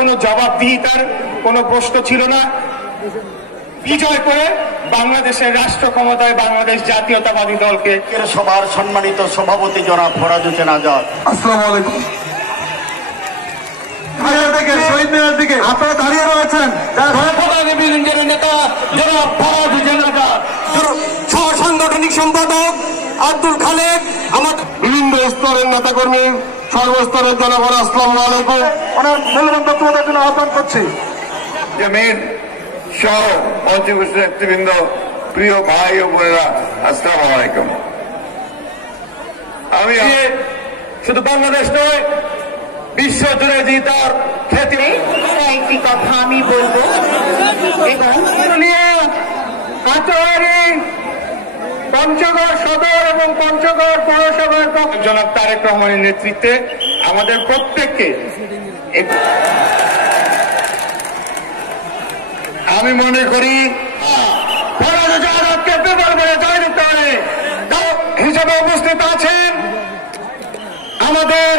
কোনো জবাবদিহিতার কোনো প্রশ্ন ছিল না। বিজয় করে বাংলাদেশের রাষ্ট্র ক্ষমতায় বাংলাদেশ জাতীয়তাবাদী দলকে সবার সম্মানিত সভাপতি জনাব ফরাজ হোসেন আজাদ। আসসালামু আলাইকুম। শহীদ মিনার দিকে আপনারা দাঁড়িয়ে রয়েছেন নেতা জনাব ফরাজ হোসেন আজাদ, সহ সাংগঠনিক সম্পাদক আব্দুল খালেক, আমাদের বিভিন্ন স্তরের নেতাকর্মী, সর্বস্তরের জনগণ আসসালামু আলাইকুম। ওনার মূল্যবান বক্তব্যের জন্য আহ্বান করছি। জমির সহ মঞ্চবৃষ্ট নেতৃবৃন্দ, প্রিয় ভাই ও বোনেরা, আসসালামু আলাইকুম। আমি শুধু বাংলাদেশ নয়, বিশ্ব জুড়ে যে তার খ্যাতি, একটি কথা আমি বলবো এবং পঞ্চগড় সদর এবং পঞ্চগড় পৌরসভার জনাব তারেক রহমানের নেতৃত্বে আমাদের প্রত্যেককে আমি মনে করি হিসেবে উপস্থিত আছেন আমাদের